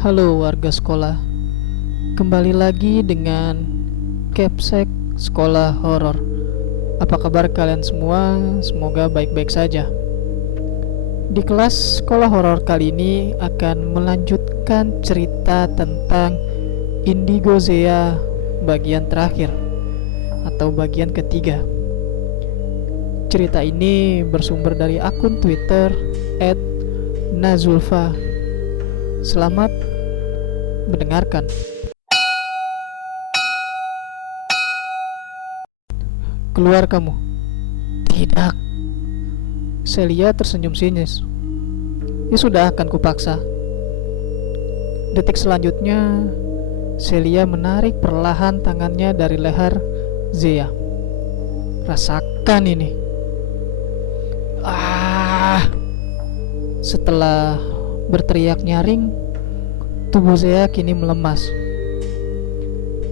Halo warga sekolah, kembali lagi dengan Capsek Sekolah Horor. Apa kabar kalian semua? Semoga baik-baik saja. Di kelas sekolah horor kali ini akan melanjutkan cerita tentang Indigo Zea bagian terakhir atau bagian ketiga. Cerita ini bersumber dari akun Twitter @nazulfa. Selamat mendengarkan. Keluar kamu. Tidak. Celia tersenyum sinis. Ya sudah, akan kupaksa. Detik selanjutnya, Celia menarik perlahan tangannya dari leher Zea. Rasakan ini. Setelah berteriak nyaring, tubuh Zea kini melemas.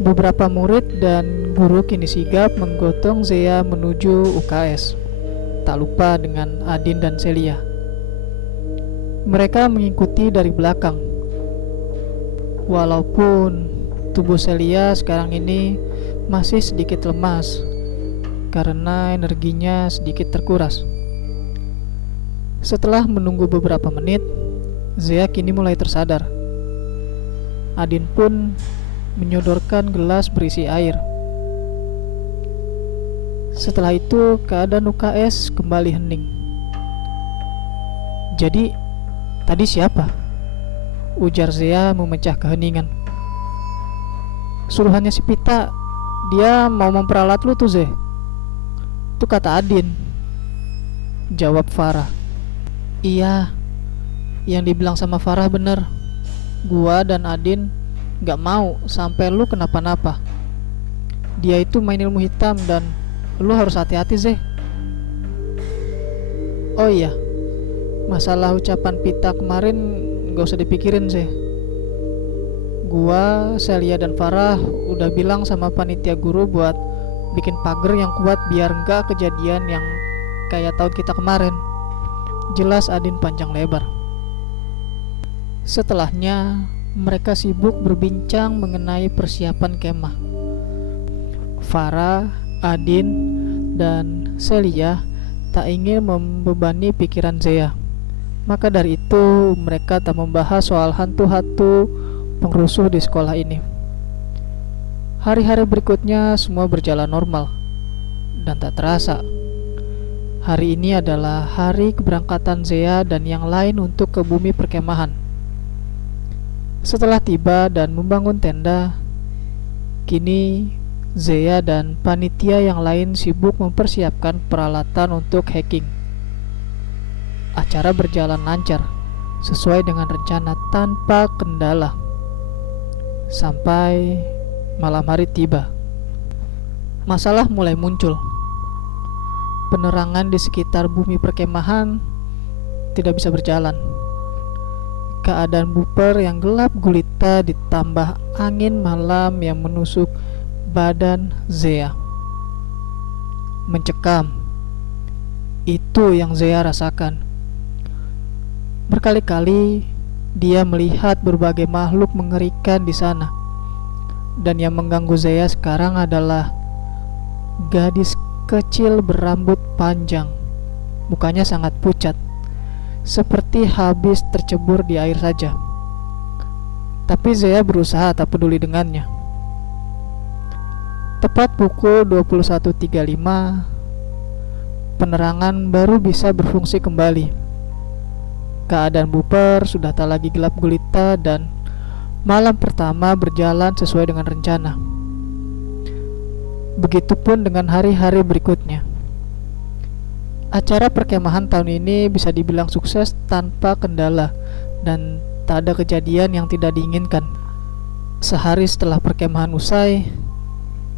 Beberapa murid dan guru kini sigap menggotong Zea menuju UKS. Tak lupa dengan Adin dan Celia. Mereka mengikuti dari belakang. Walaupun tubuh Celia sekarang ini masih sedikit lemas karena energinya sedikit terkuras. Setelah menunggu beberapa menit, Zea kini mulai tersadar. Adin pun menyodorkan gelas berisi air. Setelah itu keadaan UKS kembali hening. Jadi tadi siapa? Ujar Zea memecah keheningan. Suruhannya si Pita. Dia mau memperalat lu tuh, Zee. Itu kata Adin. Jawab Farah. Iya, yang dibilang sama Farah bener. Gua dan Adin gak mau sampai lu kenapa-napa. Dia itu main ilmu hitam dan lu harus hati-hati, Zee. Oh iya, masalah ucapan Pita kemarin gak usah dipikirin, Zee. Gua, Celia dan Farah udah bilang sama panitia guru buat bikin pagar yang kuat biar gak kejadian yang kayak tahun kita kemarin. Jelas Adin panjang lebar. Setelahnya, mereka sibuk berbincang mengenai persiapan kemah. Farah, Adin, dan Celia tak ingin membebani pikiran Zea. Maka dari itu, mereka tak membahas soal hantu-hantu pengrusuh di sekolah ini. Hari-hari berikutnya semua berjalan normal. Dan tak terasa, hari ini adalah hari keberangkatan Zea dan yang lain untuk ke bumi perkemahan. Setelah tiba dan membangun tenda, kini Zea dan panitia yang lain sibuk mempersiapkan peralatan untuk hiking. Acara berjalan lancar, sesuai dengan rencana tanpa kendala. Sampai malam hari tiba. Masalah mulai muncul. Penerangan di sekitar bumi perkemahan tidak bisa berjalan. Keadaan buper yang gelap gulita ditambah angin malam yang menusuk badan Zea. Mencekam. Itu yang Zea rasakan. Berkali-kali dia melihat berbagai makhluk mengerikan di sana. Dan yang mengganggu Zea sekarang adalah gadis kecil berambut panjang. Mukanya sangat pucat, seperti habis tercebur di air saja. Tapi Zea berusaha tak peduli dengannya. Tepat pukul 21.35, penerangan baru bisa berfungsi kembali. Keadaan buper sudah tak lagi gelap gulita dan malam pertama berjalan sesuai dengan rencana. Begitupun dengan hari-hari berikutnya. Acara perkemahan tahun ini bisa dibilang sukses tanpa kendala dan tak ada kejadian yang tidak diinginkan. Sehari setelah perkemahan usai,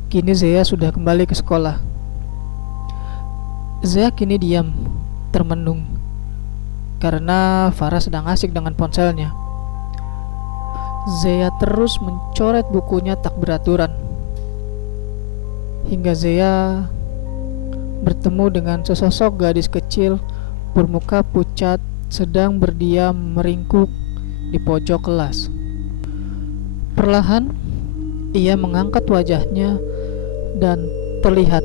kini Zea sudah kembali ke sekolah. Zea kini diam, termenung, karena Farah sedang asik dengan ponselnya. Zea terus mencoret bukunya tak beraturan. Hingga Zea bertemu dengan sesosok gadis kecil bermuka pucat sedang berdiam meringkuk di pojok kelas. Perlahan ia mengangkat wajahnya dan terlihat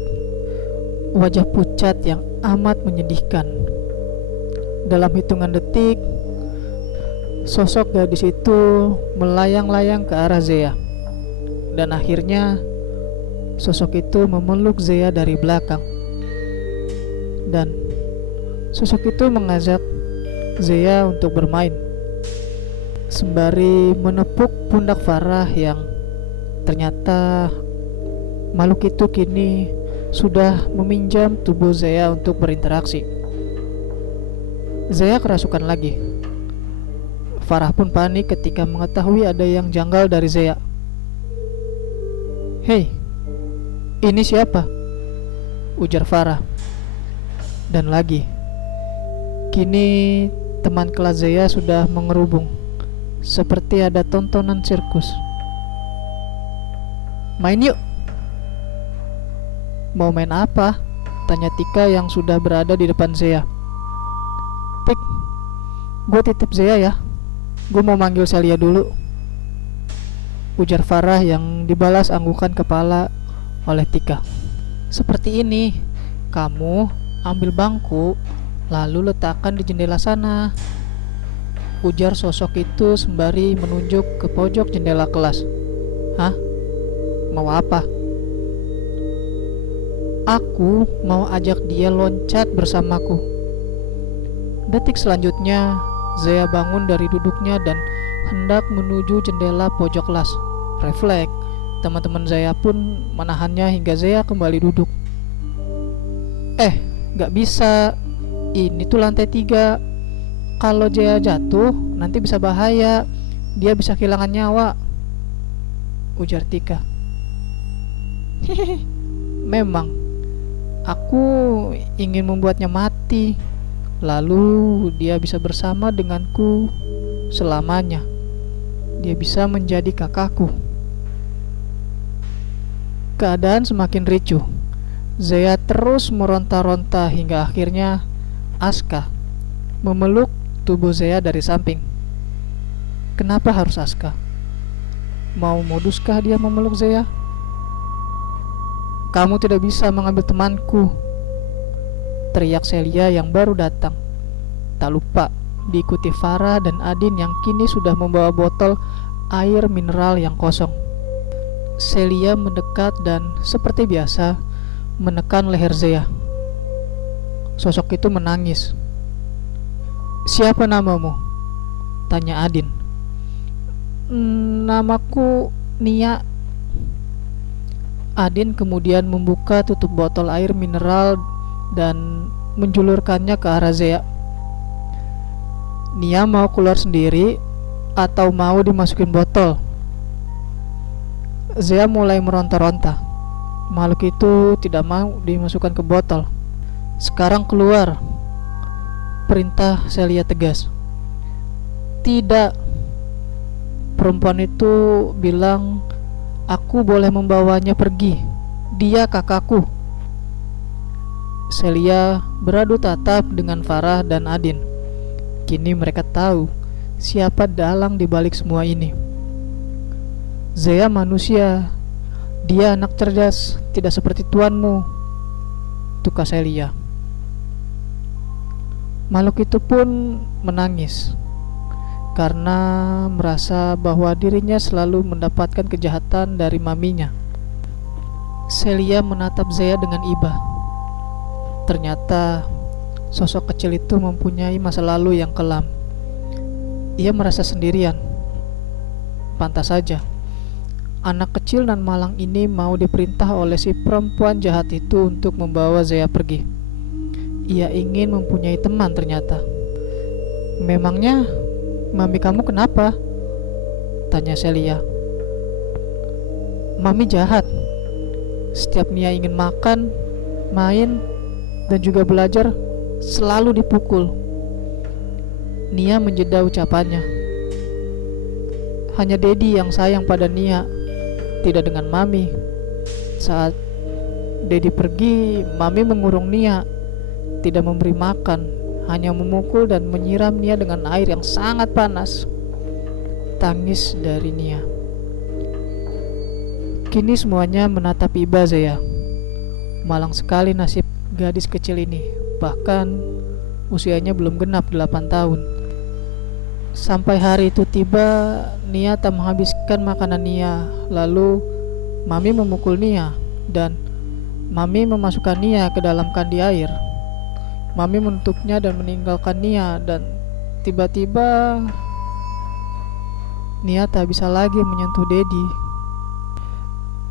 wajah pucat yang amat menyedihkan. Dalam hitungan detik, sosok gadis itu melayang-layang ke arah Zeya. Dan akhirnya sosok itu memeluk Zeya dari belakang. Dan sosok itu mengajak Zeya untuk bermain, sembari menepuk pundak Farah yang ternyata makhluk itu kini sudah meminjam tubuh Zeya untuk berinteraksi. Zeya kerasukan lagi. Farah pun panik ketika mengetahui ada yang janggal dari Zeya. "Hei, ini siapa?" ujar Farah. Dan lagi, kini teman kelas Zeya sudah mengerubung, seperti ada tontonan sirkus. "Main yuk." "Mau main apa?" tanya Tika yang sudah berada di depan Zeya. "Tik, gue titip Zeya ya. Gue mau manggil Celia dulu," ujar Farah yang dibalas anggukan kepala oleh Tika. "Seperti ini, kamu ambil bangku lalu letakkan di jendela sana," ujar sosok itu sembari menunjuk ke pojok jendela kelas. "Hah? Mau apa?" "Aku mau ajak dia loncat bersamaku." Detik selanjutnya, Zeya bangun dari duduknya dan hendak menuju jendela pojok kelas. Refleks, teman-teman Zeya pun menahannya hingga Zeya kembali duduk. Gak bisa. Ini tuh lantai 3. Kalau Zeya jatuh, nanti bisa bahaya. Dia bisa kehilangan nyawa," ujar Tika. "Memang, aku ingin membuatnya mati. Lalu dia bisa bersama denganku selamanya. Dia bisa menjadi kakakku." Keadaan semakin ricuh. Zeya terus meronta-ronta hingga akhirnya Aska memeluk tubuh Zeya dari samping. Kenapa harus Aska? Mau moduskah dia memeluk Zeya? "Kamu tidak bisa mengambil temanku," teriak Celia yang baru datang. Tak lupa diikuti Farah dan Adin yang kini sudah membawa botol air mineral yang kosong. Celia mendekat dan seperti biasa menekan leher Zeya. Sosok itu menangis. "Siapa namamu?" tanya Adin. "Namaku Nia." Adin kemudian membuka tutup botol air mineral dan menjulurkannya ke arah Zeya. "Nia mau keluar sendiri atau mau dimasukin botol?" Zeya mulai meronta-ronta. Makhluk itu tidak mau dimasukkan ke botol. "Sekarang keluar," perintah Celia tegas. "Tidak." Perempuan itu bilang, "Aku boleh membawanya pergi. Dia kakakku." Celia beradu tatap dengan Farah dan Adin. Kini mereka tahu siapa dalang di balik semua ini. Zeya manusia. Dia anak cerdas, tidak seperti tuanmu, tukas Celia. Makhluk itu pun menangis karena merasa bahwa dirinya selalu mendapatkan kejahatan dari maminya. Celia menatap Zeya dengan iba. Ternyata sosok kecil itu mempunyai masa lalu yang kelam. Ia merasa sendirian. Pantas saja anak kecil dan malang ini mau diperintah oleh si perempuan jahat itu untuk membawa Zeya pergi. Ia ingin mempunyai teman ternyata. "Memangnya mami kamu kenapa?" tanya Celia. "Mami jahat. Setiap Nia ingin makan, main, dan juga belajar, selalu dipukul." Nia menjeda ucapannya. "Hanya Dedi yang sayang pada Nia, tidak dengan Mami. Saat Dedi pergi, Mami mengurung Nia, tidak memberi makan, hanya memukul dan menyiram Nia dengan air yang sangat panas." Tangis dari Nia. Kini semuanya menatap Iba Zeya. Malang sekali nasib gadis kecil ini. Bahkan usianya belum genap 8 tahun. Sampai hari itu tiba, Nia tak menghabiskan makanan Nia. Lalu Mami memukul Nia dan Mami memasukkan Nia ke dalam kandi air. Mami menutupnya dan meninggalkan Nia, dan tiba-tiba Nia tak bisa lagi menyentuh Dedi.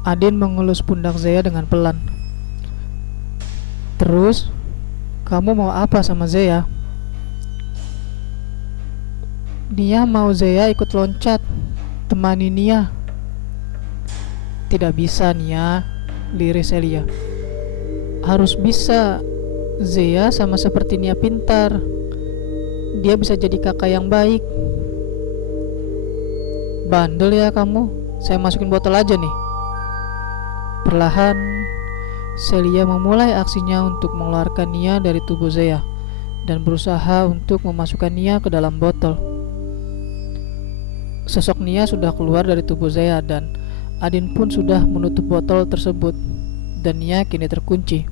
Adin mengelus pundak Zeya dengan pelan. Terus, kamu mau apa sama Zeya? Nia mau Zeya ikut loncat, temani Nia. Tidak bisa Nia, liris Elia. Harus bisa. Zeya sama seperti Nia pintar. Dia bisa jadi kakak yang baik. Bandel ya kamu. Saya masukin botol aja nih. Perlahan Celia memulai aksinya untuk mengeluarkan Nia dari tubuh Zeya dan berusaha untuk memasukkan Nia ke dalam botol. Sosok Nia sudah keluar dari tubuh Zeya dan Adin pun sudah menutup botol tersebut, dan Nia kini terkunci.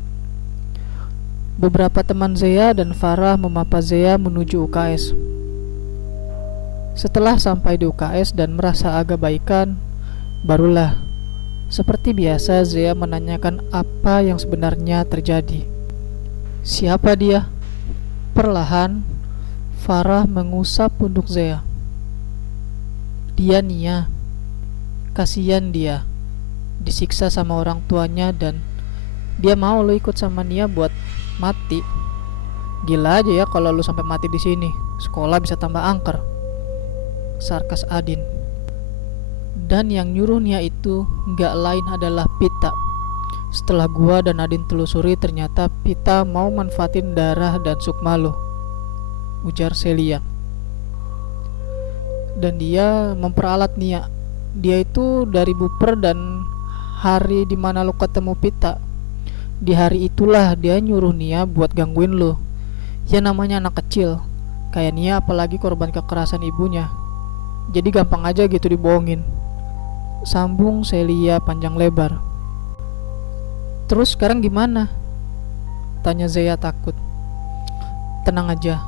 Beberapa teman Zeya dan Farah memapa Zeya menuju UKS. Setelah sampai di UKS dan merasa agak baikan, barulah seperti biasa Zeya menanyakan apa yang sebenarnya terjadi. Siapa dia? Perlahan Farah mengusap pundak Zeya. Dia Nia. Kasihan dia, disiksa sama orang tuanya dan dia mau lo ikut sama Nia buat mati. Gila aja ya kalau lo sampai mati di sini. Sekolah bisa tambah angker. Sarkas Adin. Dan yang nyuruh Nia itu gak lain adalah Pita. Setelah gua dan Adin telusuri, ternyata Pita mau manfaatin darah dan sukma lo, ujar Celia. Dan dia memperalat Nia. Dia itu dari Buper, dan hari dimana lo ketemu Pita, di hari itulah dia nyuruh Nia buat gangguin lo. Ya namanya anak kecil kayak Nia, apalagi korban kekerasan ibunya, jadi gampang aja gitu dibohongin, sambung Celia panjang lebar. Terus sekarang gimana? Tanya Zeya takut. Tenang aja,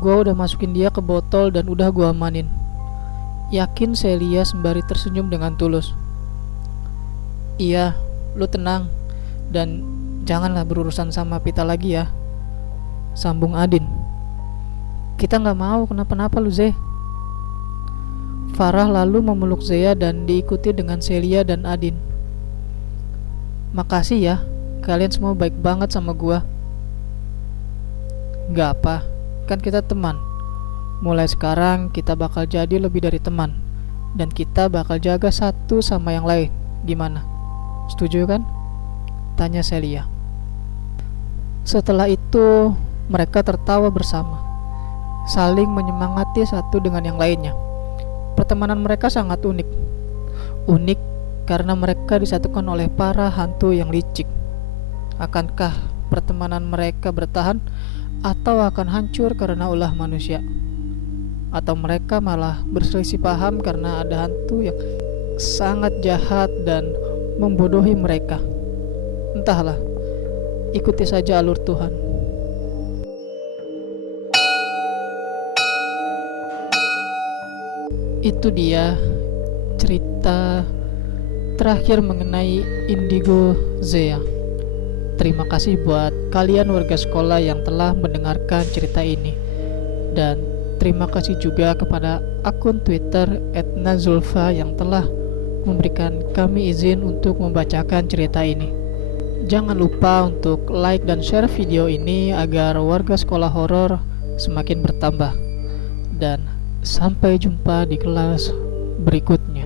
gua udah masukin dia ke botol dan udah gua amanin, yakin Celia sembari tersenyum dengan tulus. Iya, lu tenang dan janganlah berurusan sama Pita lagi ya, sambung Adin. Kita gak mau kenapa-napa lu Zeh. Farah lalu memeluk Zeya dan diikuti dengan Celia dan Adin. Makasih ya, kalian semua baik banget sama gua. Gak apa, kan kita teman. Mulai sekarang kita bakal jadi lebih dari teman, dan kita bakal jaga satu sama yang lain. Gimana? Setuju kan? Tanya Celia. Setelah itu mereka tertawa bersama, saling menyemangati satu dengan yang lainnya. Pertemanan mereka sangat unik. Unik karena mereka disatukan oleh para hantu yang licik. Akankah pertemanan mereka bertahan atau akan hancur karena ulah manusia? Atau mereka malah berselisih paham karena ada hantu yang sangat jahat dan membodohi mereka? Entahlah, ikuti saja alur Tuhan. Itu dia cerita terakhir mengenai Indigo Zeya. Terima kasih buat kalian warga sekolah yang telah mendengarkan cerita ini, dan terima kasih juga kepada akun Twitter @nazulfa yang telah memberikan kami izin untuk membacakan cerita ini. Jangan lupa untuk like dan share video ini agar warga sekolah horor semakin bertambah. Dan sampai jumpa di kelas berikutnya.